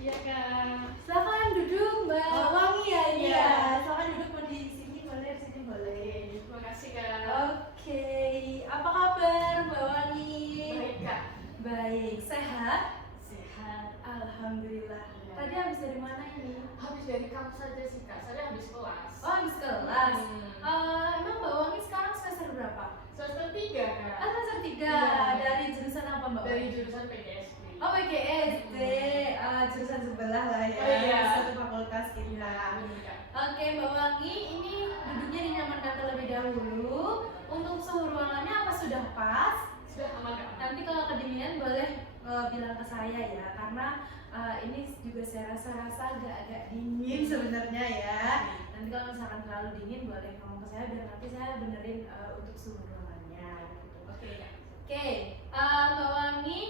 Iya kak. Silakan duduk Mbak Wangi ya. Iya. Silakan duduk, mau di sini boleh, di sini boleh. Terima kasih kak. Oke, apa kabar Mbak Wangi? Baik kak. Baik, sehat? Sehat. Alhamdulillah. Iya. Tadi habis dari mana ini? Habis dari kampus saja sih kak. Saya habis kelas. Oh, habis kelas. Hmm. Emang Mbak Wangi sekarang semester berapa? Semester 3 kak. Semester 3. Iya. Dari jurusan apa Mbak Dari Wangi? jurusan PGSD. Oh, PGSD, jurusan sebelah lah ya. Oh, iya. Satu fakultas kita. Benar kak. Oke Mbak Wangi, ini duduknya dinyamankan terlebih dahulu. Untuk suhu ruangannya apa sudah pas? Sudah aman kak. Nanti kalau kedinginan boleh bilang ke saya ya, karena ini juga saya rasa agak dingin sebenarnya ya. Nanti kalau misalkan terlalu dingin boleh ngomong ke saya biar nanti saya benerin untuk suhu ruangannya. Gitu. Oke kak. Oke, Mbak Wangi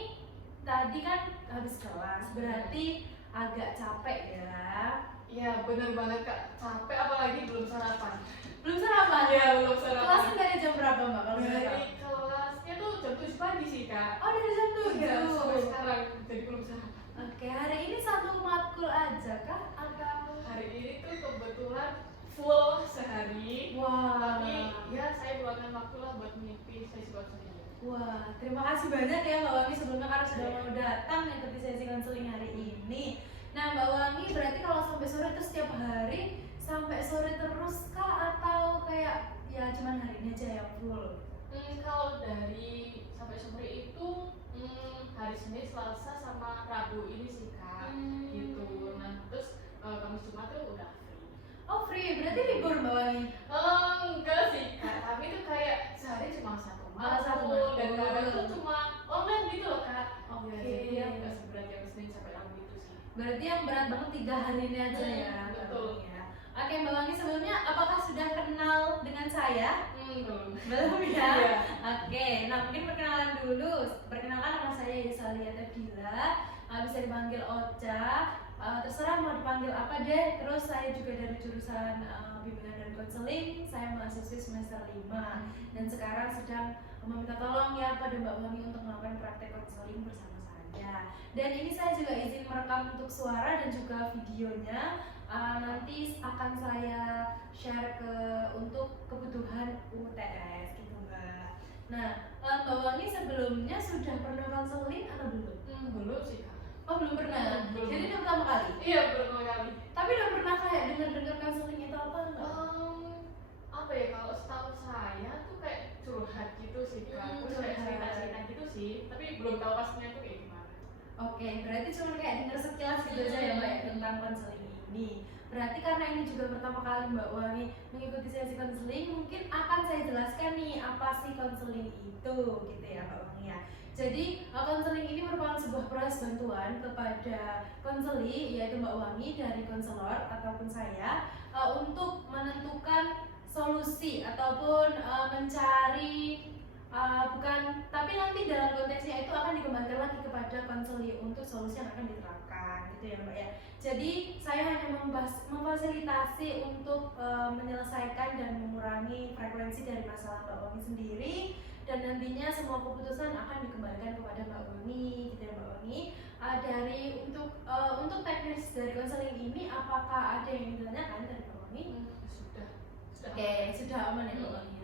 tadi kan habis kelas, berarti agak capek ya. Iya benar banget kak. Capek apalagi belum sarapan. Belum sarapan? Iya belum sarapan. Kelasnya dari jam berapa Mbak kalau boleh tahu? Dari kelasnya tuh jam 7 pagi sih kak. Oh dari jam 7? Iya sampai sekarang. Jadi belum sarapan. Oke, hari ini satu matkul aja kah? Atau? Hari ini tuh kebetulan full sehari. Wah. Tapi ya saya luangkan waktu lah buat mimpi sesi konseling. Wah, terima kasih banyak ya Mbak Wangi sebelumnya karena sudah mau datang mengikuti sesi konseling hari ini. Nah Mbak Wangi berarti kalau sampai sore itu setiap hari sampai sore terus kah atau kayak ya cuman hari ini aja yang full? Kalau dari sampai sore itu hari Senin, Selasa sama Rabu ini sih kak. Gitu. Nah terus Kamis Jumat tuh udah free. Oh free, berarti libur Mbak Wangi? Enggak sih kak, tapi itu kayak sehari cuma satu satu matkul dan matkul. kadang tuh cuma online gitu loh kak. Oke. Ya, jadi ya nggak seberat yang Senin sampai Rabu gitu sih. Berarti yang berat banget 3 hari ini aja ya. Betul. Ya. Oke Mbak Wangi sebelumnya apakah sudah kenal dengan saya? Belum. Belum ya? Iya. Oke, nah mungkin perkenalan dulu. Perkenalkan nama saya Yesalia Tebila, bisa dipanggil Ocha. Terserah mau dipanggil apa deh. Terus saya juga dari jurusan bimbingan dan konseling. Saya mahasiswi semester 5 dan sekarang sedang meminta tolong ya pada Mbak Wangi untuk melakukan praktek konseling bersama saya. Dan ini saya juga izin merekam untuk suara dan juga videonya. Nanti akan saya share untuk kebutuhan UTS gitu Mbak. Nah, Mbak Wangi sebelumnya sudah pernah konseling atau belum? Belum sih kak. Oh belum pernah. Belum. Jadi itu pertama kali. Iya pertama kali. Tapi udah pernah kayak dengar konseling itu apa enggak? Apa ya kalau setahu saya tuh kayak curhat gitu sih kak. Terus kayak Curhat. cerita gitu sih. Tapi belum tahu pastinya tuh kayak gimana. Oke, berarti cuma kayak dengar sekilas gitu aja ya Mbak ya tentang konseling ini. Berarti karena ini juga pertama kali Mbak Wangi mengikuti sesi konseling, mungkin akan saya jelaskan nih apa sih konseling itu gitu ya Mbak Wangi ya. Jadi konseling ini merupakan sebuah proses bantuan kepada konseli yaitu Mbak Wangi dari konselor ataupun saya untuk menentukan solusi ataupun mencari bukan, tapi nanti dalam konteksnya itu akan dikembalikan lagi kepada konseli untuk solusi yang akan diterapkan gitu ya Mbak ya. Jadi saya hanya memfasilitasi untuk menyelesaikan dan mengurangi frekuensi dari masalah Mbak Wangi sendiri, dan nantinya semua keputusan akan dikembalikan kepada Mbak Wangi gitu ya Mbak Wangi. Untuk teknis dari konseling ini apakah ada yang ditanyakan dari Mbak Wangi? Sudah. Oke, sudah aman ya Mbak Wangi.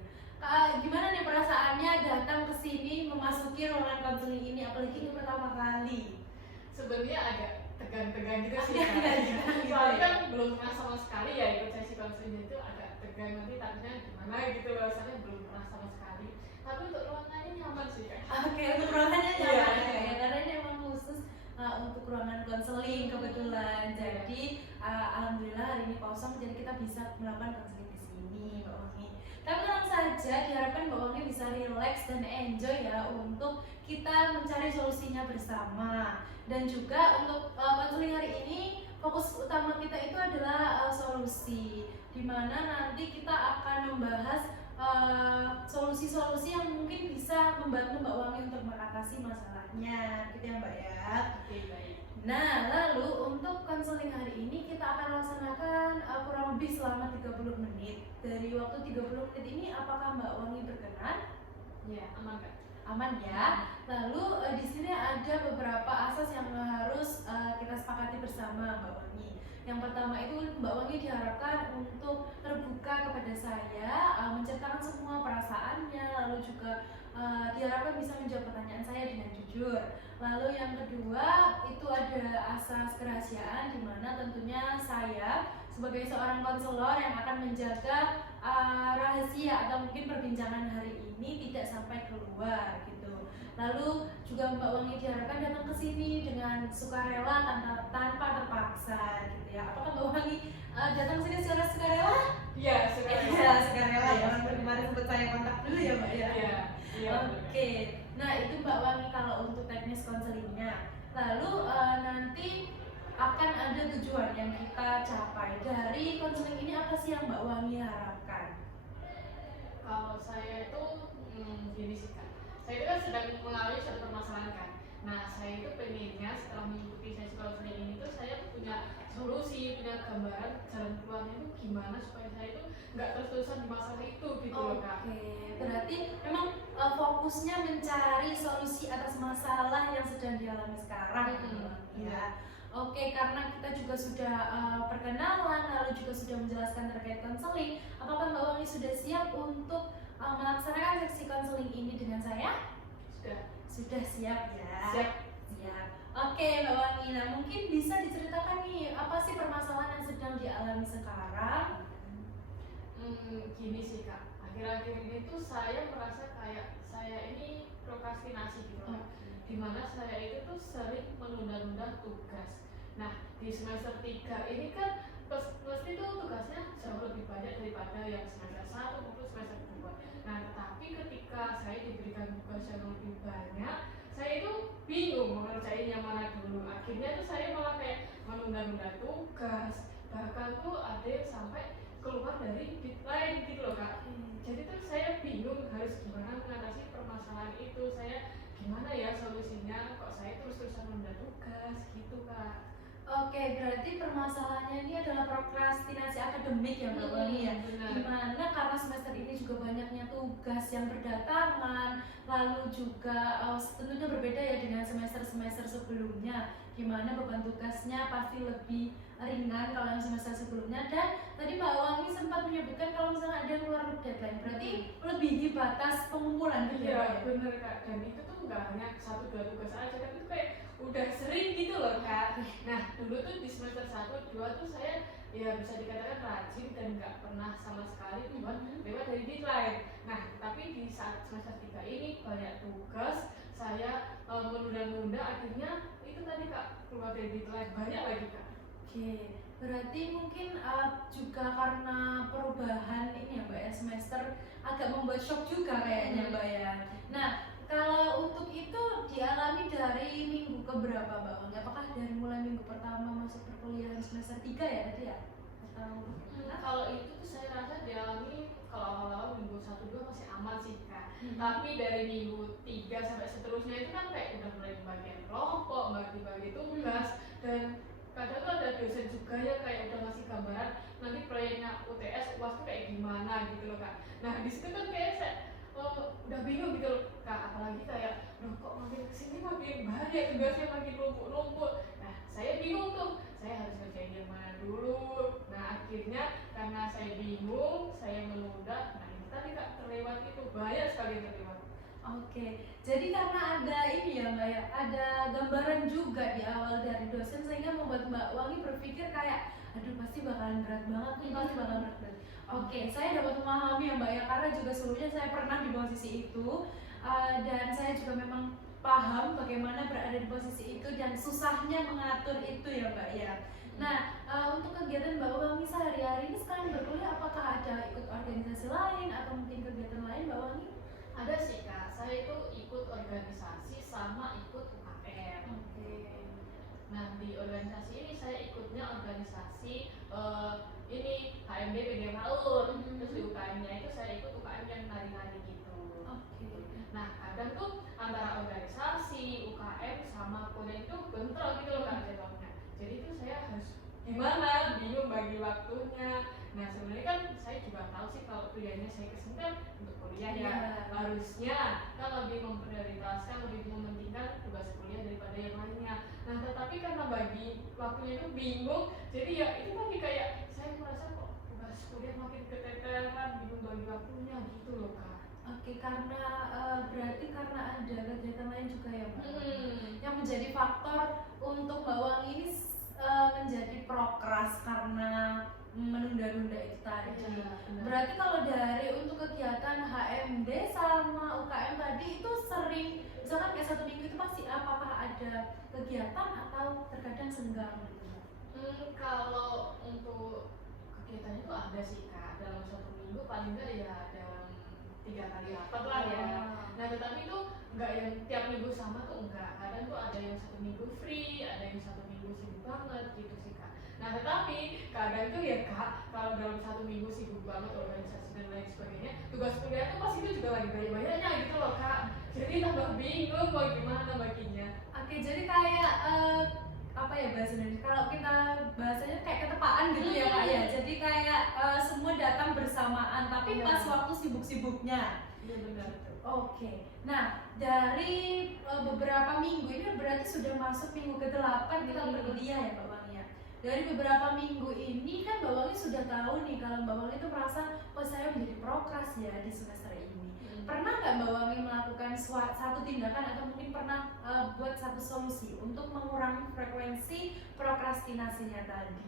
Gimana nih perasaannya datang ke sini memasuki ruangan konseling ini, apalagi ini pertama kali? Sebenarnya agak tegang-tegang gitu sih Agak kak. tegang gitu Soalnya ya. kan belum pernah sama sekali ya ikut sesi konseling itu agak tegang, nanti takutnya gimana gitu loh. Soalnya belum pernah sama sekali. Tapi untuk ruangannya nyaman sih kak. Oke, untuk ruangannya Iya. nyaman ya, karena ini memang khusus untuk ruangan konseling kebetulan. Jadi alhamdulillah hari ini kosong, jadi kita bisa melakukan konseling di sini Mbak Wangi. Tapi tenang saja, diharapkan Mbak Wangi bisa relax dan enjoy ya untuk kita mencari solusinya bersama. Dan juga untuk konseling hari ini fokus utama kita itu adalah solusi, dimana nanti kita akan membahas solusi-solusi yang mungkin bisa membantu Mbak Wangi untuk mengatasi masalahnya gitu ya Mbak ya. Oke baik. Nah lalu untuk konseling hari ini kita akan laksanakan kurang lebih selama 30 menit. Dari waktu 30 menit ini apakah Mbak Wangi berkenan? Ya aman kak. aman ya. Lalu di sini ada beberapa asas yang harus kita sepakati bersama Mbak Wangi. Yang pertama itu Mbak Wangi diharapkan untuk terbuka kepada saya, menceritakan semua perasaannya, lalu juga diharapkan bisa menjawab pertanyaan saya dengan jujur. Lalu yang kedua itu ada asas kerahasiaan, di mana tentunya saya sebagai seorang konselor yang akan menjaga rahasia atau mungkin perbincangan hari ini tidak sampai keluar gitu. Lalu juga Mbak Wangi diharapkan datang ke sini dengan sukarela tanpa terpaksa gitu ya. Apakah Mbak Wangi datang ke sini secara sukarela? Iya, sukarela. Iya, sukarela ya. Kemarin sempat saya kontak dulu ya Mbak ya. Iya. Oke. Nah, itu Mbak Wangi kalau untuk teknis konselingnya. Lalu nanti akan ada tujuan yang kita capai. Dari konseling ini apa sih yang Mbak Wangi harapkan? Kalau saya itu gini sih Kak, saya itu kan sedang mengalami suatu permasalahan kan. Nah, saya itu pengennya setelah mengikuti sesi konseling ini tuh saya punya solusi, punya gambaran jalan keluarnya itu gimana supaya saya itu nggak terus-terusan di masalah itu gitu loh Kak. Oke, berarti memang fokusnya mencari solusi atas masalah yang sedang dialami sekarang ya. Oke, karena kita juga sudah perkenalan, lalu juga sudah menjelaskan terkait konseling. Apakah Mbak Wangi sudah siap untuk melaksanakan seksi konseling ini dengan saya? Sudah siap ya? Siap. Siap. Oke Mbak Wangi, nah mungkin bisa diceritakan nih apa sih permasalahan yang sedang dialami sekarang? Gini sih Kak, akhir-akhir ini tuh saya merasa kayak saya ini prokrastinasi gitu Kak. Dimana saya itu tuh sering menunda-nunda tugas. Nah, di semester 3 ini kan pasti tuh tugasnya jauh lebih banyak daripada yang semester 1 maupun semester 2. Nah, tetapi ketika saya diberikan tugas yang lebih banyak, saya itu bingung mau ngerjain yang mana dulu. Akhirnya tuh saya malah kayak menunda-nunda tugas. Bahkan tuh ada yang sampai keluar dari deadline gitu loh Kak. Jadi tuh saya bingung harus gimana mengatasi permasalahan itu. Saya gimana ya solusinya, kok saya terus-terusan menunda tugas gitu Kak. Oke, berarti permasalahannya ini adalah prokrastinasi akademik ya Mbak Wangi ya. Dimana karena semester ini juga banyaknya tugas yang berdatangan, lalu juga tentunya berbeda ya dengan semester-semester sebelumnya, dimana beban tugasnya pasti lebih ringan kalau yang semester sebelumnya. Dan tadi Mbak Wangi sempat menyebutkan kalau misalnya ada yang keluar deadline, berarti melebihi batas pengumpulan gitu ya? Iya bener Kak, dan itu tuh nggak hanya 1-2 tugas aja, tapi itu kayak udah sering gitu loh Kak. Nah dulu tuh di semester 1-2 tuh saya ya bisa dikatakan rajin dan nggak pernah sama sekali buat lewat dari deadline. Nah tapi di saat semester 3 ini banyak tugas, saya menunda-nunda, akhirnya itu tadi Kak keluar dari deadline banyak lagi Kak. Oke, berarti mungkin juga karena perubahan ini ya Mbak ya, semester agak membuat shock juga kayaknya Mbak ya. Nah, kalau untuk itu dialami dari minggu keberapa Mbak Wangi? Apakah dari mulai minggu pertama masuk perkuliahan semester 3 ya tadi ya? Atau kalau itu tuh saya rasa dialami kalau awal-awal minggu 1-2 masih aman sih Kak. Tapi dari minggu 3 sampai seterusnya itu kan kayak udah mulai bagian kelompok, bagi-bagi tugas, dan kadang tuh ada dosen juga ya kayak udah ngasih gambaran nanti proyeknya UTS UAS tuh kayak gimana gitu loh Kak. Nah di situ kan kayak saya udah bingung gitu loh Kak, apalagi kayak loh kok makin kesini makin banyak tugasnya, makin numpuk. Nah saya bingung tuh, saya harus ngerjain yang mana dulu. Nah akhirnya karena saya bingung, saya menunda. Nah ini tadi Kak terlewat, itu banyak sekali terlewat. Oke, jadi karena ada ini ya Mbak ya, ada gambaran juga di awal dari dosen sehingga membuat Mbak Wangi berpikir kayak aduh pasti bakalan berat banget nih, pasti bakalan berat. Oke, saya dapat memahami ya Mbak ya, karena juga sebelumnya saya pernah di posisi itu dan saya juga memang paham bagaimana berada di posisi itu dan susahnya mengatur itu ya Mbak ya. Nah, untuk kegiatan Mbak Wangi sehari-hari ini sekarang berkuliah, apakah ada ikut organisasi lain atau mungkin kegiatan lain Mbak Wangi? Ada sih Kak, saya itu ikut organisasi sama ikut UKM. Nah di organisasi ini saya ikutnya organisasi ini HMD PD Maur. Terus di UKM-nya itu saya ikut UKM yang nari-nari gitu. Nah kadang tuh antara organisasi, UKM sama kuliah itu bentrok gitu loh Kak jadwalnya. Jadi itu saya harus gimana, bingung bagi waktunya. Nah sebenarnya kan saya juga tahu sih kalau pilihannya saya kesini kan untuk kuliah ya, Iya. harusnya kan lebih memprioritaskan, lebih mementingkan tugas kuliah daripada yang lainnya. Nah tetapi karena bagi waktunya itu bingung, jadi ya itu tadi kayak saya merasa kok tugas kuliah makin keteteran, bingung bagi waktunya gitu loh kak. Oke, karena berarti karena ada kegiatan lain juga ya Mbak, Hmm. yang menjadi faktor untuk Mbak Wangi ini menjadi prokras karena menunda-nunda itu tadi. Iya, benar. Berarti kalau dari untuk kegiatan HMD sama UKM tadi itu sering, misalkan kayak 1 minggu itu pasti apakah ada kegiatan atau terkadang senggang gitu Mbak? Kalau untuk kegiatannya tuh ada sih kak, dalam 1 minggu paling enggak ya ada 3 kali rapat lah ya. Nah tetapi itu enggak yang tiap minggu sama tuh enggak, kadang tuh ada yang 1 minggu free, ada yang 1 minggu sibuk banget gitu sih kak. Nah tetapi kadang tuh ya kak, kalau dalam 1 minggu sibuk banget organisasi dan lain sebagainya, tugas kuliah tuh pas itu juga lagi banyak-banyaknya gitu loh kak, jadi tambah bingung mau gimana baginya. Oke, jadi kayak apa ya bahasanya? Kalau kita bahasanya kayak ketepaan gitu ya Kak ya. Jadi kayak semua datang bersamaan, tapi Iya. pas waktu sibuk-sibuknya. Iya benar. Oke. Nah, dari beberapa minggu ini berarti sudah masuk minggu ke-8 kita berkuliah ya Mbak Wangi ya. Dari beberapa minggu ini kan Mbak Wangi sudah tahu nih kalau Mbak Wangi itu merasa oh saya menjadi prokras ya di semester ini. Pernah nggak Mbak Wangi melakukan satu tindakan atau mungkin pernah buat satu solusi untuk mengurangi frekuensi prokrastinasinya tadi?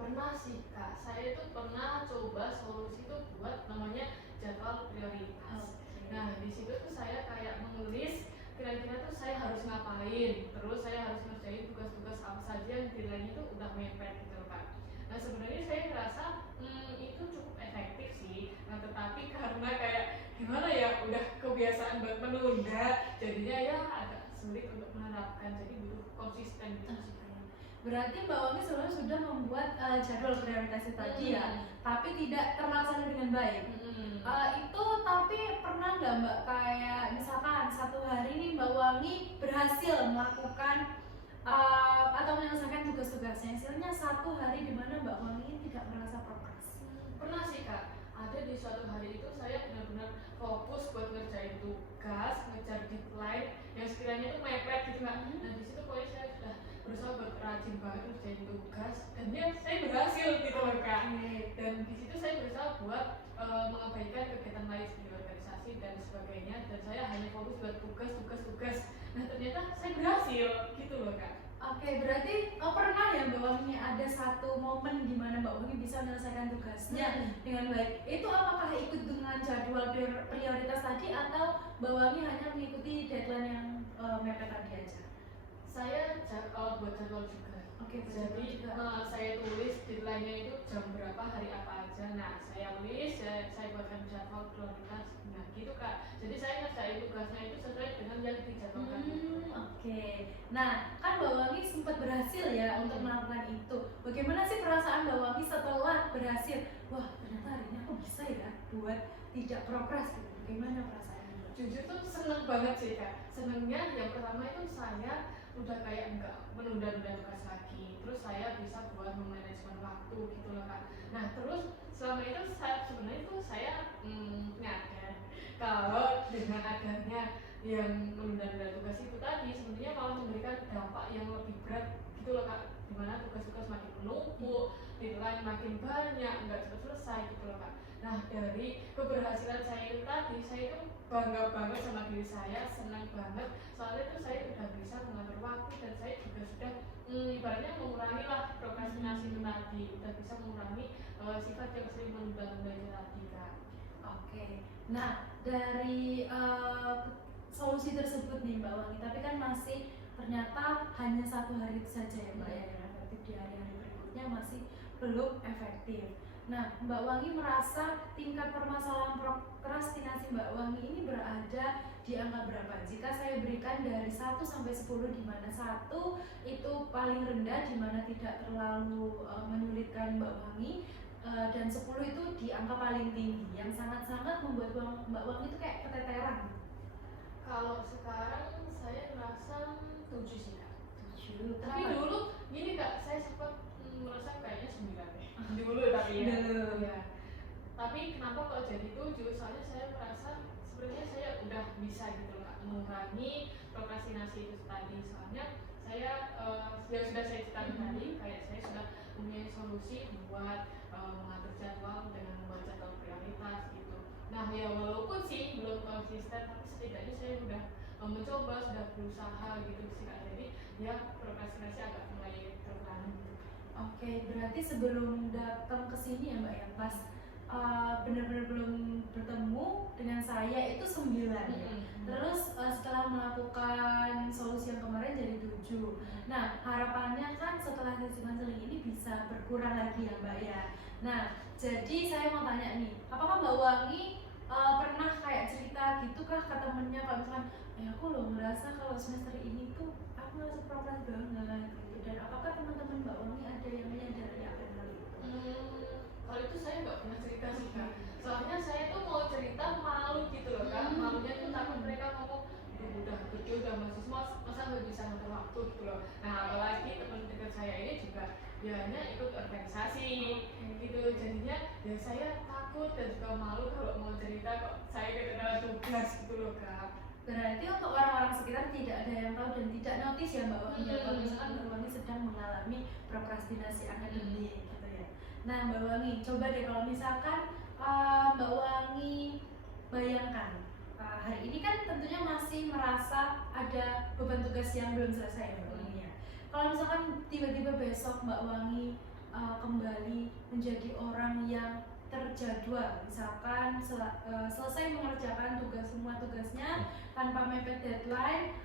Pernah sih kak, saya itu pernah coba solusi itu buat namanya jadwal prioritas. Nah di situ tuh saya kayak menulis kira-kira tuh saya harus ngapain, terus saya harus ngerjain tugas-tugas apa saja yang deadline itu udah mepet gitu loh kak. Nah sebenarnya saya ngerasa itu cukup efektif sih. Nah tetapi karena kayak gimana ya udah kebiasaan buat menunda, jadinya ya agak sulit untuk menerapkan. Jadi butuh konsisten gitu sih. Berarti Mbak Wangi sebenarnya sudah membuat jadwal prioritas tadi ya, tapi tidak terlaksana dengan baik. Itu tapi pernah nggak Mbak kayak misalkan satu hari ini Mbak Wangi berhasil melakukan atau menyelesaikan tugas-tugasnya, hasilnya satu hari di mana Mbak Wangi tidak merasa prokras? Pernah sih kak, ada di suatu hari itu saya benar-benar fokus buat ngerjain tugas, ngejar deadline yang sekiranya itu mepet gitu kak. Nah di situ pokoknya saya sudah berusaha buat rajin banget ngerjain tugas dan ya saya berhasil gitu loh kak. Dan di situ saya berusaha buat mengabaikan kegiatan lain di organisasi dan sebagainya, dan saya hanya fokus buat tugas. Nah ternyata saya berhasil gitu loh kak. Oke, berarti pernah ya Mbak Wangi ada satu momen di mana Mbak Wangi bisa menyelesaikan tugasnya dengan baik. Itu apakah ikut dengan jadwal prioritas tadi atau Mbak Wangi hanya mengikuti deadline yang mepet tadi aja? Saya buat jadwal juga. Oke, Jadi saya tulis deadline-nya itu jam berapa, hari apa aja. Nah saya tulis, saya buatkan jadwal prioritas. Nah gitu kak. Jadi saya ngerjain tugasnya itu sesuai dengan yang dijadwalkan. Oke. Nah kan Mbak Wangi sempat berhasil ya untuk melakukan itu. Bagaimana sih perasaan Mbak Wangi setelah berhasil? Wah ternyata hari ini aku bisa ya buat tidak prokras gitu. Bagaimana perasaannya? Jujur tuh seneng banget sih kak. Senengnya yang pertama itu saya udah kayak enggak menunda-nunda tugas lagi, terus saya bisa buat memanajemen waktu gitu loh kak. Nah terus selama itu saya sebenarnya tuh saya nyadar kalau dengan adanya yang menunda-nunda tugas itu tadi sebenarnya malah memberikan dampak yang lebih berat gitu loh kak, dimana tugas-tugas makin menumpuk, deadline makin banyak, nggak cepat selesai gitu loh kak. Nah dari keberhasilan saya itu tadi, saya itu bangga banget sama diri saya, senang banget soalnya itu saya udah bisa mengatur waktu dan saya juga sudah ibaratnya mengurangi lah prokrastinasi itu tadi, udah bisa mengurangi sifat yang sering menunda-nunda itu tadi kak. Oke, nah dari solusi tersebut nih Mbak Wangi, tapi kan masih ternyata hanya satu hari itu saja ya Mbak ya yang efektif, di hari-hari berikutnya masih belum efektif. Nah Mbak Wangi merasa tingkat permasalahan prokrastinasi Mbak Wangi ini berada di angka berapa? Jika saya berikan dari 1 sampai 10, di mana 1 itu paling rendah, di mana tidak terlalu menyulitkan Mbak Wangi, dan 10 itu di angka paling tinggi yang sangat-sangat membuat Mbak Wangi itu kayak keteteran. Kalau sekarang saya merasa 7 sih kak. 7. Tapi dulu gini kak, saya sempat merasa kayaknya 9 deh. dulu tapi ya. Dulu. Ya. Tapi kenapa kok jadi 7? Soalnya saya merasa sebenarnya saya udah bisa gitu Kak mengurangi prokrastinasi itu tadi. Soalnya saya yang sudah saya ceritakan tadi, kayak saya sudah mempunyai solusi buat mengatur jadwal dengan membuat jadwal prioritas gitu. Nah ya walaupun sih belum konsisten, tapi setidaknya saya sudah mencoba, sudah berusaha gitu sih Kak. Jadi ya prokrastinasi agak mulai terkurangi gitu. Oke, berarti sebelum datang ke sini ya Mbak ya, pas benar-benar belum bertemu dengan saya itu 9 ya. Terus setelah melakukan solusi yang kemarin jadi 7. Nah, harapannya kan setelah sesi konseling ini bisa berkurang lagi ya Mbak ya. Nah, jadi saya mau tanya nih, apakah Mbak Wangi pernah kayak cerita gitu kah ke temennya kalau misalkan aku loh ngerasa kalau semester ini tuh aku ngerasa progres banget gitu, dan apakah teman-teman Mbak Wangi ada yang menyadari akan hal itu? Kalau itu saya nggak pernah cerita sih Kak. Soalnya saya tuh mau cerita malu gitu loh Kak. Malunya tuh takut mereka ngomong udah gede udah mahasiswa masa nggak bisa ngatur waktu gitu loh. Nah apalagi teman dekat saya ini juga dia hanya ikut organisasi gitu, jadinya ya saya takut dan juga malu kalau mau cerita kok saya ketinggalan tugas gitu loh Kak. Berarti untuk orang-orang sekitar tidak ada yang tahu dan tidak notice ya Mbak Wangi ya kalau misalkan Mbak Wangi sedang mengalami prokrastinasi akademik gitu ya. Nah Mbak Wangi, coba deh kalau misalkan Mbak Wangi bayangkan hari ini kan tentunya masih merasa ada beban tugas yang belum selesai ya Mbak Wangi ya. Kalau misalkan tiba-tiba besok Mbak Wangi kembali menjadi orang yang terjadwal, misalkan selesai mengerjakan semua tugasnya tanpa mepet deadline,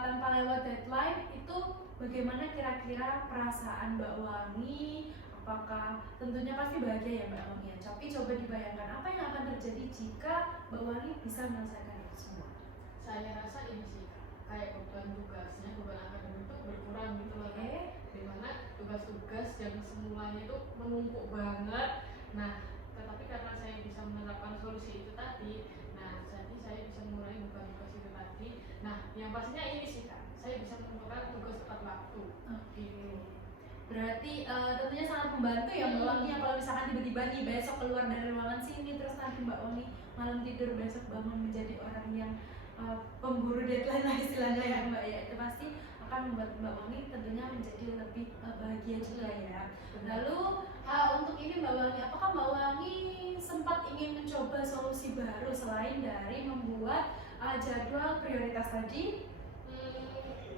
tanpa lewat deadline, itu bagaimana kira-kira perasaan Mbak Wangi? Apakah tentunya pasti bahagia ya Mbak Wangi ya? Tapi coba dibayangkan apa yang akan terjadi jika Mbak Wangi bisa menyelesaikan itu semua. Saya rasa ini sih Kak, kayak beban tugasnya, beban akademik itu berkurang gitu loh Kak. Dimana tugas-tugas yang semuanya itu menumpuk banget. Nah tetapi karena saya bisa menerapkan solusi itu tadi, nah jadi saya bisa mengurangi beban tugas itu tadi. Nah yang pastinya ini sih Kak, saya bisa menentukan tugas tepat waktu. Gitu. Berarti tentunya sangat membantu ya Mbak Wangi ya kalau misalkan tiba-tiba nih besok keluar dari ruangan sini terus nanti Mbak Wangi malam tidur besok bangun menjadi orang yang pemburu deadline lah istilahnya ya Mbak ya, itu pasti akan membuat Mbak Wangi tentunya menjadi lebih bahagia juga ya. Lalu untuk ini Mbak Wangi, apakah Mbak Wangi sempat ingin mencoba solusi baru selain dari membuat jadwal prioritas tadi?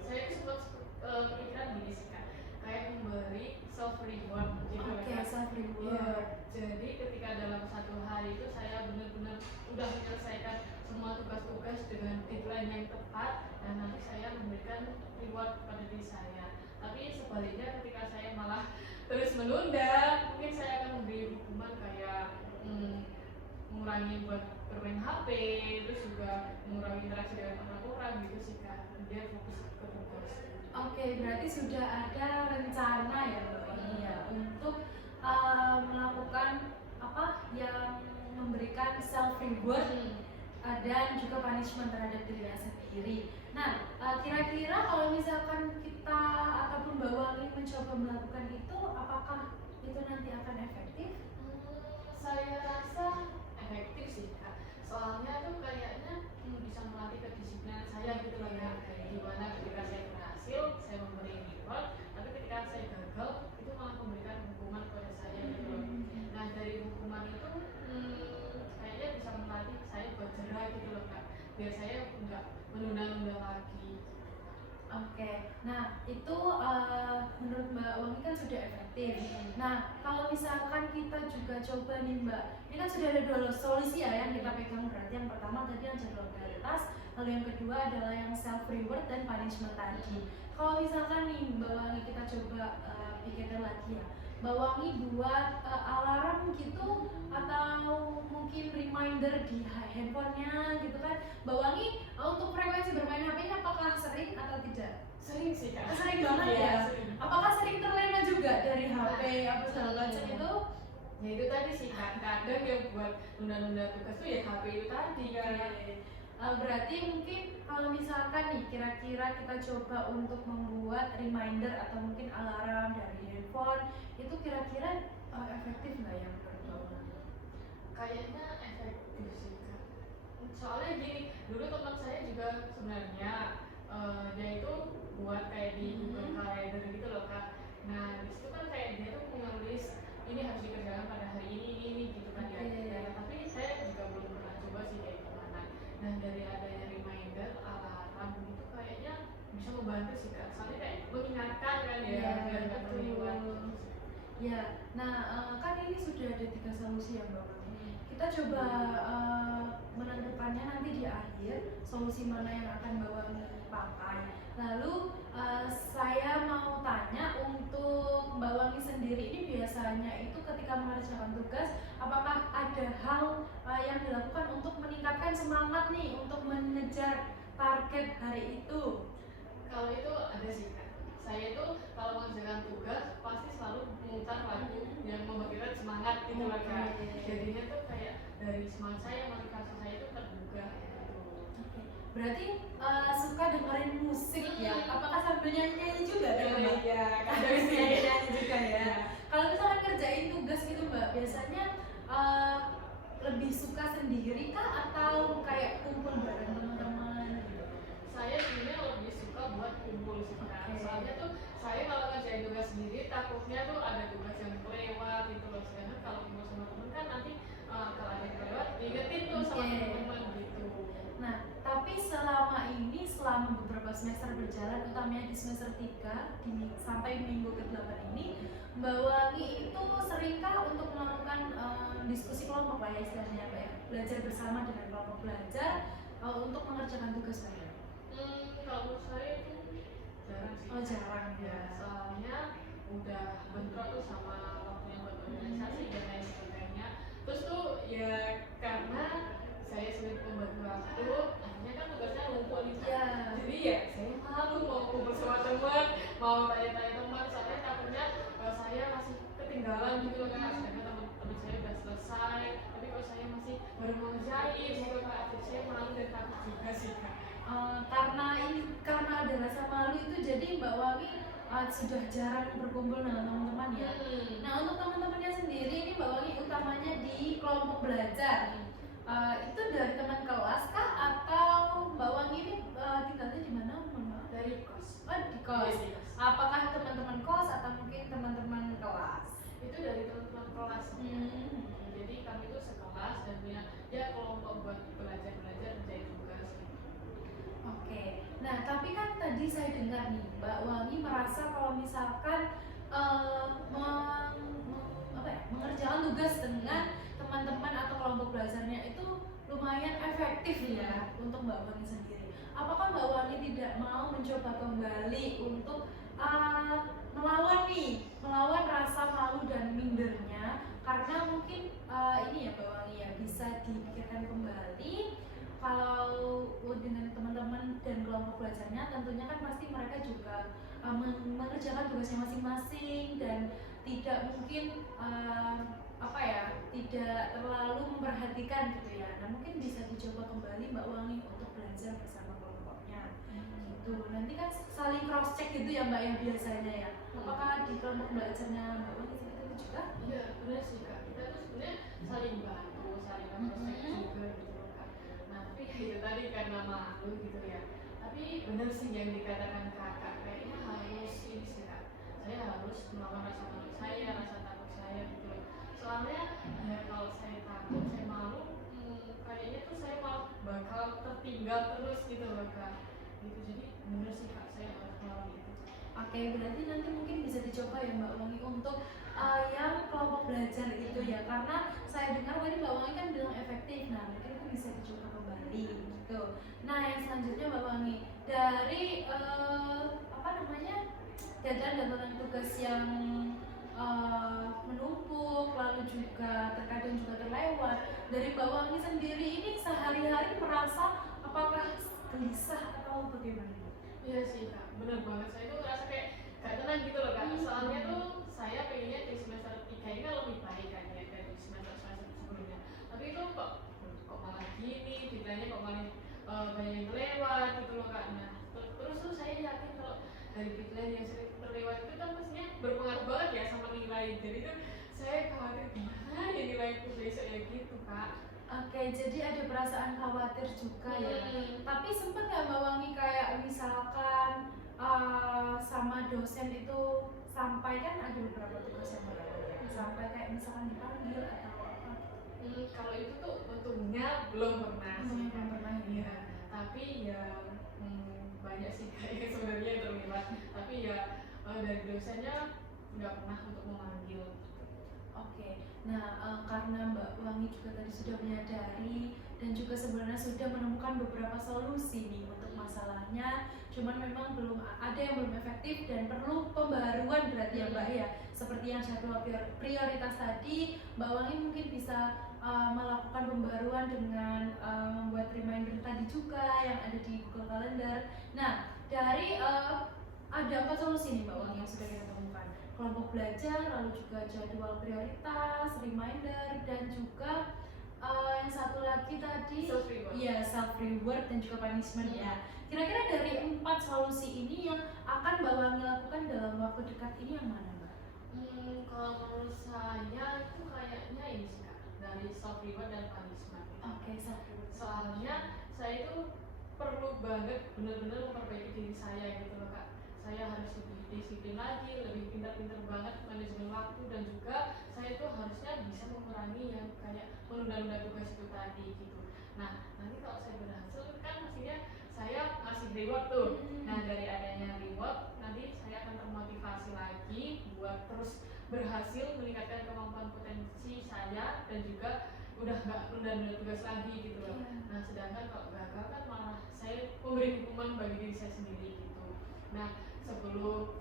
Saya itu sempat kepikiran gini sih Kak, kayak memberi self reward gitu Oke, self reward. Ya, jadi ketika dalam satu hari itu saya benar-benar udah menyelesaikan semua tugas-tugas dengan deadline yang tepat, dan nanti saya memberikan reward kepada diri saya. Tapi sebaliknya ketika saya malah terus menunda, mungkin saya akan memberi hukuman kayak mengurangi buat bermain HP, terus juga mengurangi interaksi dengan orang-orang gitu sih Kak. Dia fokus ke tugas. Oke, berarti sudah ada rencana ya Mbak Wangi ya untuk melakukan apa yang memberikan self reward dan juga punishment terhadap dirinya sendiri. Nah, kira-kira kalau misalkan kita ataupun Mbak Wangi mencoba melakukan itu, apakah itu nanti akan efektif? Saya rasa efektif sih Kak. Soalnya tuh kayaknya bisa melatih kedisiplinan saya gitu loh ya. Dimana ketika saya berhasil, saya memberi reward, tapi ketika saya gagal, itu malah memberikan hukuman kepada saya gitu loh. Nah dari hukuman itu kayaknya bisa melatih saya buat jerah gitu loh Kak, biar saya nggak menunda-nunda lagi. Oke, nah itu menurut Mbak Wangi kan sudah efektif. Nah, kalau misalkan kita juga coba nih Mbak, ini kan sudah ada dua solusi ya yang kita pegang. Berarti yang pertama tadi yang jadwal prioritas, lalu yang kedua adalah yang self reward dan punishment tadi. Kalau misalkan nih Mbak Wangi kita coba pikirkan lagi ya, Mbak Wangi buat alarm gitu atau mungkin reminder di handphonenya gitu kan. Mbak Wangi untuk frekuensi bermain HP-nya apakah sering atau tidak? Sering sih Kak. Sering banget ya. Sering. Apakah sering terlena juga dari HP apa segala macam itu? Ya itu tadi sih Kak, kadang yang buat nunda-nunda tugas tuh ya HP itu tadi kan. Berarti mungkin kalau misalkan nih kira-kira kita coba untuk membuat reminder atau mungkin alarm dari handphone, itu kira-kira efektif nggak ya menurut Mbak Wani? Kayaknya efektif sih Kak. Soalnya gini, dulu teman saya juga sebenarnya dia itu buat kayak di Google Calendar gitu loh Kak. Nah di situ kan kayak dia tuh menulis ini harus dikerjakan pada hari ini gitu kan ya. Dan, tapi saya juga belum pernah coba sih kayak gimana. Dan dari adanya reminder alarm itu kayaknya bisa membantu sih Kak. Soalnya kayak mengingatkan kan ya, Iya, biar nggak betul. terlewat. Ya, nah kan ini sudah ada 3 solusi ya Mbak Wani. Kita coba menentukannya nanti di akhir solusi mana yang akan Mbak Wani pakai. Lalu saya mau tanya untuk Mbak Wani sendiri ini biasanya itu ketika mengerjakan tugas, apakah ada hal yang dilakukan untuk meningkatkan semangat nih untuk mengejar target hari itu? Kalau itu ada sih Kak. Saya itu kalau mengerjakan tugas pasti selalu memutar lagu yang memberikan semangat gitu lah Kak. Jadinya tuh kayak dari semangat saya, motivasi saya itu terbuka gitu. Berarti suka dengerin musik ya? Apakah sambil nyanyi juga kan Mbak? Iya, Ada nyanyi juga ya. Kalau misalkan kerjain tugas gitu Mbak, biasanya lebih suka sendiri kah atau kayak kumpul bareng teman-teman gitu? Saya sebenarnya lebih suka buat kumpul sih Kak. Soalnya tuh saya kalau ngerjain tugas sendiri takutnya tuh ada tugas yang kelewat gitu loh. Sedangkan kalau kumpul sama temen kan nanti kalau ada yang kelewat diingetin tuh sama teman-teman gitu. Nah, tapi selama ini, selama beberapa semester berjalan, utamanya di semester 3 sampai minggu ke-8 ini, Mbak Wangi itu seringkah untuk melakukan diskusi kelompok lah ya istilahnya Mbak ya? Belajar bersama dengan kelompok belajar untuk mengerjakan tugas Mbak ya? Kalau menurut saya itu jarang sih. Oh jarang ya. Soalnya udah bentrok tuh sama waktunya buat organisasi dan lain sebagainya. Terus tuh ya karena saya sulit membagi waktu, akhirnya kan tugasnya ngumpul nih. Jadi ya saya malu mau kumpul sama teman, mau tanya-tanya teman, soalnya takutnya saya masih ketinggalan gitu loh Kak. Sedangkan teman-teman saya udah selesai, tapi kalau saya masih baru mau ngerjain gitu Kak. Jadi saya malu dan takut juga sih Kak. Karena ada rasa malu itu jadi Mbak Wangi sudah jarang berkumpul dengan teman-teman ya. Nah untuk teman-temannya sendiri ini Mbak Wangi utamanya di kelompok belajar. Itu dari teman kelas kah atau Mbak Wangi ini tinggalnya di mana? Dari kos. Oh di kos. Iya, di kos. Apakah teman-teman kos atau mungkin teman-teman kelas? Itu dari teman-teman kelas. Jadi kami itu sekelas dan punya ya kelompok buat belajar menjadi tugas. Oke, nah tapi kan tadi saya dengar nih Mbak Wangi merasa kalau misalkan mengerjakan tugas dengan teman-teman atau kelompok belajarnya itu lumayan efektif ya untuk Mbak Wangi sendiri. Apakah Mbak Wangi tidak mau mencoba kembali untuk melawan rasa malu dan mindernya karena mungkin ini ya Mbak Wangi ya bisa dipikirkan kembali. Kalau dengan teman-teman dan kelompok belajarnya tentunya kan pasti mereka juga mengerjakan tugasnya masing-masing dan tidak mungkin tidak terlalu memperhatikan gitu ya. Nah mungkin bisa dicoba kembali Mbak Wangi untuk belajar bersama kelompoknya gitu. Nanti kan saling cross check gitu ya Mbak yang biasanya ya. Apakah di kelompok belajarnya Mbak Wangi seperti itu juga? Iya benar sih Kak. Kita tuh sebenarnya saling bantu, saling cross check juga gitu. Itu tadi karena malu gitu ya. Tapi benar sih yang dikatakan kakak, kayaknya harus ini sih Kak. Saya harus melawan rasa malu saya, rasa takut saya gitu. Soalnya ya kalau saya takut, saya malu, kayaknya tuh saya malah bakal tertinggal terus gitu loh Kak. Gitu jadi benar sih Kak, saya harus melawan itu. Oke, berarti nanti mungkin bisa dicoba ya Mbak Wangi untuk yang kelompok belajar itu ya, karena saya dengar tadi Mbak Wangi kan bilang efektif. Nah mungkin itu bisa dicoba kembali gitu. Nah yang selanjutnya Mbak Wangi dari deadline tugas yang menumpuk lalu juga terkadang juga terlewat, dari Mbak Wangi sendiri ini sehari-hari merasa apakah gelisah atau bagaimana? Iya sih Kak, bener banget. Saya tuh ngerasa kayak gak tenang gitu loh Kak. Soalnya tuh saya pengennya di semester 3 ini kan lebih baik kan ya dari semester sebelumnya. Tapi itu kok malah gini, deadline-nya kok malah banyak yang terlewat gitu loh Kak. Nah terus tuh saya yakin kalau dari deadline yang sering terlewat itu kan pastinya berpengaruh banget ya sama nilai. Jadi tuh saya khawatir gimana ya nilaiku besok ya gitu Kak. Oke, jadi ada perasaan khawatir juga ya. Tapi sempet nggak Mbak Wangi kayak misalkan sama dosen itu sampai kan ada beberapa tugas yang Mbak Wangi ya, sampai kayak misalkan dipanggil atau apa? Kalau itu tuh untungnya belum pernah sih Belum Kak. pernah ya. Iya, tapi ya banyak sih kayak sebenarnya yang terlibat. Tapi ya dari dosennya nggak pernah untuk memanggil. Oke, nah karena Mbak Wangi juga tadi sudah menyadari dan juga sebenarnya sudah menemukan beberapa solusi nih untuk masalahnya, cuman memang belum ada yang belum efektif dan perlu pembaruan berarti ya Mbak ya. Seperti yang jadwal prioritas tadi, Mbak Wangi mungkin bisa melakukan pembaruan dengan membuat reminder tadi juga yang ada di Google Calendar. Nah, dari ada 4 solusi nih Mbak Wangi yang sudah kita temukan. Kelompok belajar, lalu juga jadwal prioritas, reminder, dan juga yang satu lagi tadi ya self reward dan juga punishment ya. Kira-kira dari 4 solusi ini yang akan Mbak Wangi lakukan dalam waktu dekat ini yang mana Mbak? Kalau menurut saya itu kayaknya ini sih Kak, dari self reward dan punishment. Oke, self reward. Soalnya saya itu perlu banget benar-benar memperbaiki diri saya gitu loh Kak. Saya harus lebih disiplin lagi, lebih pintar-pintar banget manajemen waktu, dan juga saya itu harusnya bisa mengurangi yang kayak menunda-nunda tugas itu tadi gitu. Nah, nanti kalau saya berhasil kan pastinya saya ngasih reward tuh. Nah, dari adanya reward nanti saya akan termotivasi lagi buat terus berhasil meningkatkan kemampuan potensi saya dan juga udah nggak menunda-nunda tugas lagi gitu loh. Nah, sedangkan kalau gagal kan malah saya memberi hukuman bagi diri saya sendiri gitu. Nah, sebelum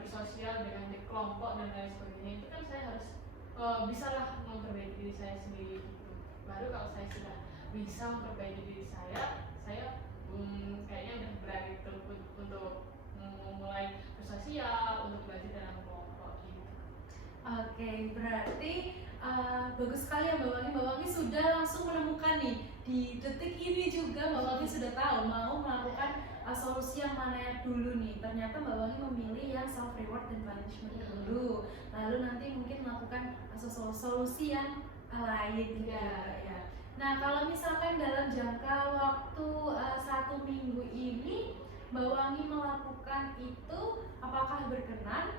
bersosial dengan di kelompok dan lain sebagainya itu kan saya harus bisalah memperbaiki diri saya sendiri gitu. Baru kalau saya sudah bisa memperbaiki diri saya kayaknya udah berani untuk memulai bersosial, untuk belajar dalam kelompok gitu. Oke, berarti bagus sekali ya Mbak Wangi. Mbak Wangi sudah langsung menemukan nih di detik ini juga Mbak Wangi sudah tahu mau melakukan solusi yang mana yang dulu nih. Ternyata Mbak Wangi memilih yang self reward dan punishment dulu. Lalu nanti mungkin melakukan solusi yang lain juga ya. Nah, kalau misalkan dalam jangka waktu 1 minggu ini Mbak Wangi melakukan itu, apakah berkenan?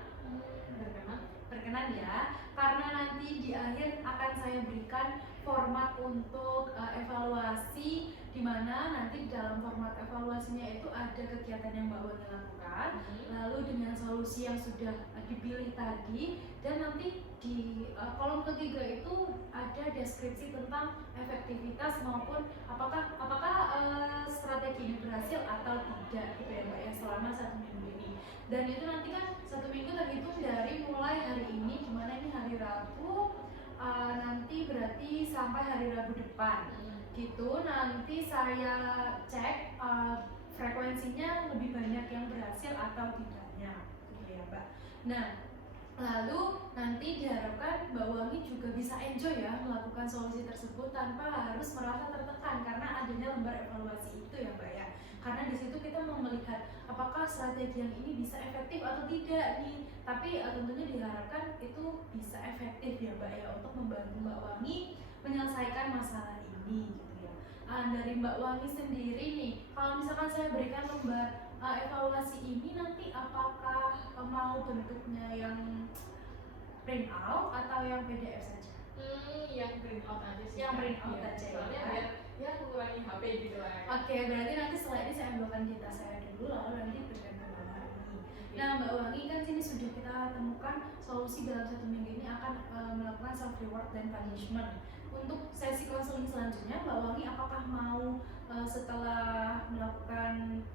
Berkenan ya, karena nanti di akhir akan saya berikan format untuk evaluasi, di mana nanti di dalam format evaluasinya itu ada kegiatan yang Mbak Wangi lakukan, lalu dengan solusi yang sudah dipilih tadi, dan nanti di kolom ketiga itu ada deskripsi tentang efektivitas maupun apakah strategi ini berhasil atau tidak gitu ya Mbak ya selama 1 minggu ini. Dan itu nanti kan 1 minggu terhitung dari mulai hari ini, dimana ini hari Rabu, nanti berarti sampai hari Rabu depan gitu. Nanti saya cek frekuensinya lebih banyak yang berhasil atau tidaknya gitu ya Mbak. Nah, lalu nanti diharapkan Mbak Wangi juga bisa enjoy ya melakukan solusi tersebut tanpa harus merasa tertekan karena adanya lembar evaluasi itu ya Mbak ya. Karena di situ kita mau melihat apakah strategi yang ini bisa efektif atau tidak nih. Tapi tentunya diharapkan itu bisa efektif ya Mbak ya untuk membantu Mbak Wangi menyelesaikan masalah ini gitu ya. Dari Mbak Wangi sendiri nih, kalau misalkan saya berikan lembar evaluasi ini nanti apakah mau bentuknya yang print out atau yang PDF saja? Yang print out aja sih. Yang print out ya, aja soalnya ya. biar ya mengurangi HP gitu lah. Oke, berarti nanti setelah ini saya ambilkan di tas saya dulu lalu nanti berikan ke Mbak Wangi. Nah, Mbak Wangi kan sini sudah kita temukan solusi dalam 1 minggu ini akan melakukan self reward dan punishment. Untuk sesi konseling selanjutnya, Mbak Wangi apakah mau setelah melakukan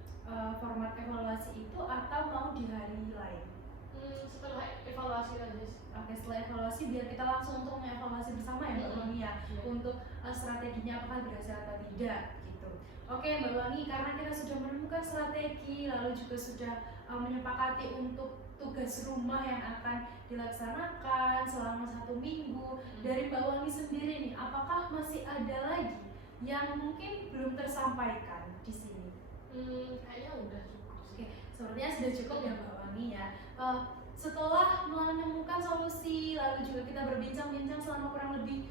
format evaluasi itu atau mau di hari lain? Setelah evaluasi aja sih. Oke, setelah evaluasi biar kita langsung untuk mengevaluasi bersama ya Mbak Wangi ya, untuk strateginya apakah berhasil atau tidak gitu. Oke Mbak Wangi, karena kita sudah menemukan strategi lalu juga sudah menyepakati untuk tugas rumah yang akan dilaksanakan selama 1 minggu. Dari Mbak Wangi sendiri nih, apakah masih ada lagi yang mungkin belum tersampaikan di sini? Kayaknya udah cukup sih. Oke, sepertinya sudah cukup ya Mbak Wangi ya. setelah menemukan solusi, lalu juga kita berbincang-bincang selama kurang lebih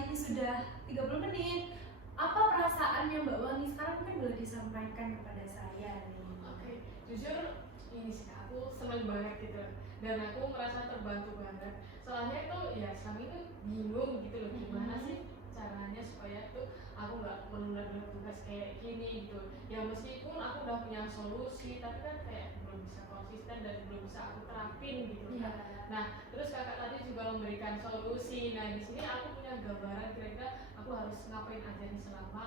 ini sudah 30 menit. Apa perasaannya Mbak Wangi sekarang, mungkin boleh disampaikan kepada saya nih. Oke, jujur ini sih aku seneng banget gitu dan aku merasa terbantu banget. Soalnya tuh ya selama ini bingung gitu loh gimana sih caranya supaya tuh aku nggak menunda-nunda tugas kayak gini gitu. Ya meskipun aku udah punya solusi tapi kan kayak belum bisa konsisten dan belum bisa aku terapin gitu kan. Nah, terus kakak tadi juga memberikan solusi. Nah, di sini aku punya gambaran kira-kira aku harus ngapain aja nih selama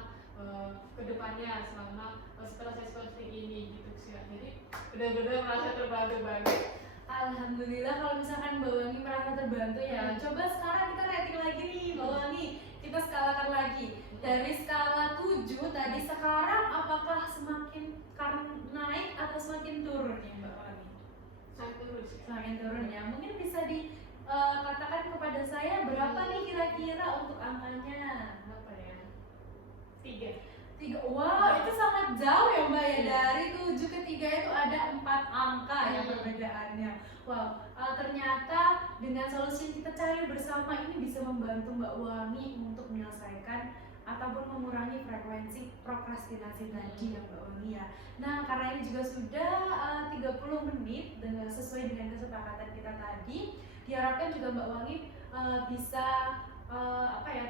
kedepannya selama setelah saya seperti ini gitu sih. Jadi benar-benar merasa terbantu banget. Alhamdulillah kalau misalkan Mbak Wangi merasa terbantu ya. Coba sekarang kita rating lagi nih Mbak Wangi. Kita skalakan lagi. Dari skala 7 tadi, sekarang apakah semakin naik atau semakin turun ya Mbak Wangi? Saya turun sih. Semakin turun ya. Mungkin bisa dikatakan kepada saya berapa nih kira-kira untuk angkanya? Apa ya? 3. Wow, itu sangat jauh ya Mbak ya. Dari 7 ke 3 itu ada 4 angka ya perbedaannya. Wow, ternyata dengan solusi yang kita cari bersama ini bisa membantu Mbak Wangi untuk menyelesaikan ataupun mengurangi frekuensi prokrastinasi tadi ya Mbak Wangi ya. Nah, karena ini juga sudah 30 menit dengan sesuai dengan kesepakatan kita tadi, diharapkan juga Mbak Wangi bisa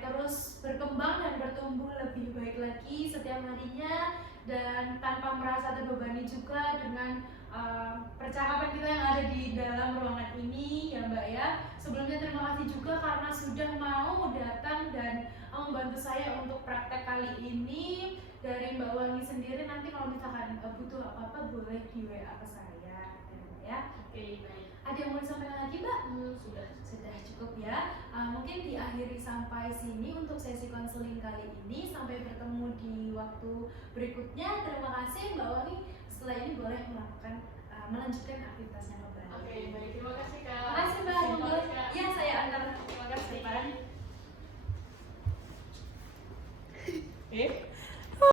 terus berkembang dan bertumbuh lebih baik lagi setiap harinya dan tanpa merasa terbebani juga dengan percakapan kita yang ada di dalam ruangan ini ya Mbak ya. Sebelumnya terima kasih juga karena sudah mau datang dan membantu saya untuk praktek kali ini. Dari Mbak Wangi sendiri nanti kalau misalkan butuh apa-apa boleh di WA ke saya ya. Oke, baik. Ada yang mau disampaikan lagi Mbak? Sudah cukup ya. Mungkin diakhiri sampai sini untuk sesi konseling kali ini. Sampai bertemu di waktu berikutnya. Terima kasih Mbak Wangi. Setelah ini boleh melanjutkan aktivitasnya kembali. Oke, baik. Terima kasih Kak. Terima kasih Mbak. Terima kasih, Kak. Ya, saya antar. Terima kasih Pak.